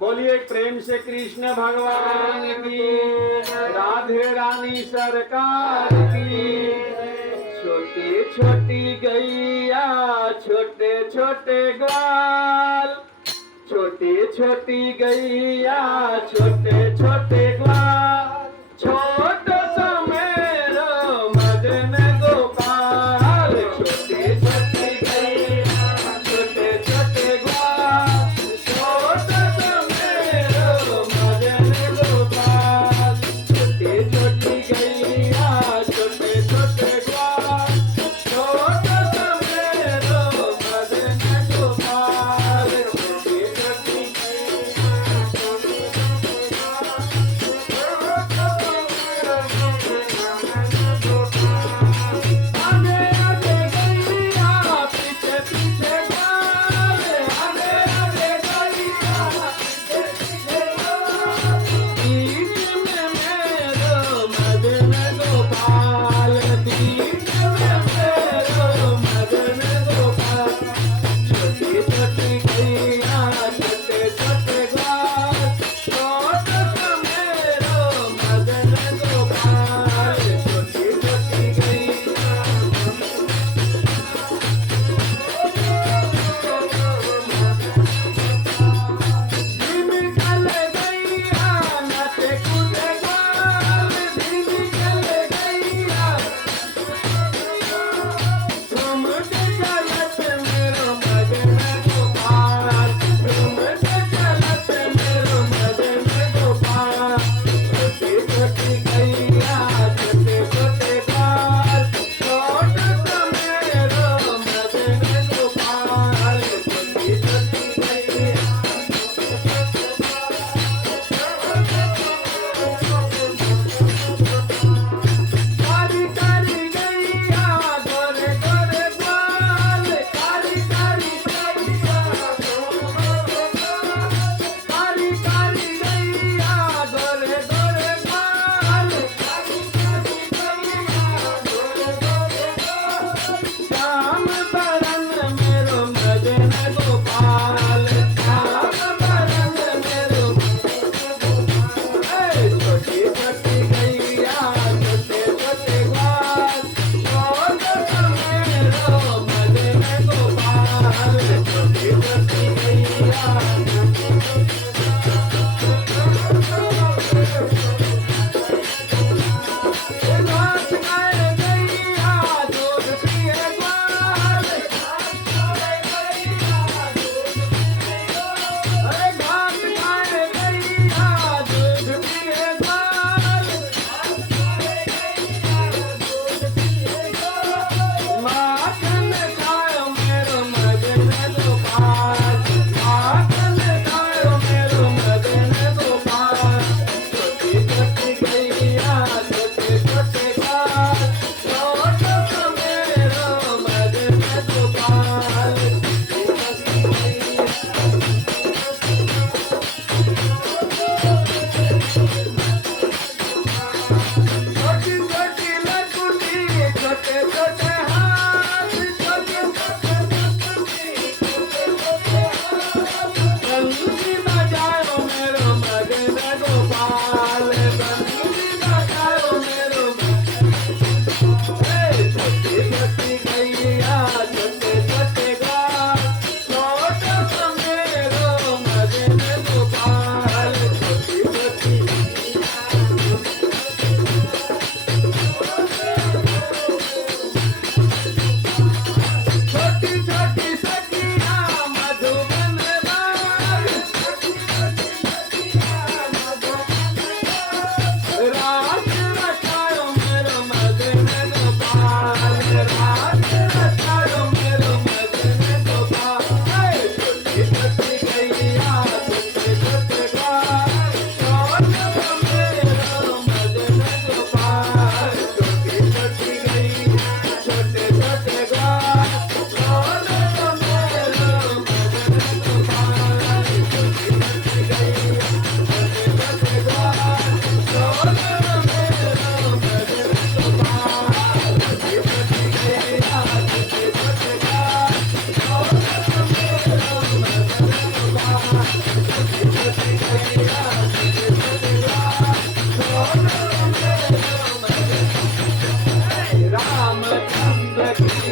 बोलिए प्रेम से कृष्ण भगवान की, राधे रानी सरकार की। छोटी छोटी गैया छोटे छोटे ग्वाल, छोटी छोटी गैया छोटे छोटे ग्वाल, छोटा सा मेरो मदन गोपाल। छोटी छोटी गैया छोटे छोटे ग्वाल, छोटा सा मेरो मदन गोपाल। छोटी छोटी गैया छोटे छोटे ग्वाल, छोटा सा मेरो मदन गोपाल। छोटी छोटी आगे आगे गैया पीछे पीछे ग्वाल, आगे आगे गैया पीछे पीछे ग्वाल। बीच में मेरो मदन गोपाल, बीच में मेरो मदन गोपाल। छोटी छोटी गैया छोटे छोटे ग्वाल, छोटा सा मेरो मदन गोपाल। छोटी छोटी गैया धीमी चले गैया नाचे कूदे ग्वाल, धीमी चले गैया घूमते चलत मेरो मदन गोपाल, घूमते चलत मेरो मदन गोपाल। छोटी छोटी गैया छोटे छोटे ग्वाल, छोटा सा मेरो मदन गोपाल। छोटी छोटी गैया कारी कारी गैया गोरे गोरे ग्वाल, कारी कारी गैया कारी कारी गैया गोरे गोरे ग्वाल, कारी कारी गैया गोरे गोरे ग्वाल। श्याम बरन मेरो मदन गोपाल, श्याम बरन मेरो छोटी छोटी गैया छोटे छोटे ग्वाल, छोटा सा मेरो मदन गोपाल। छोटी छोटी गैया घास खाए गैया दूध पिए ग्वाल, घास खाए गैया दूध पिए ग्वाल। अरे घास खाए गैया दूध पिए ग्वाल, घास खाए गैया दूध पिए ग्वाल। माखन खाओ मेरो मदन गोपाल, माखन रामचंद्र की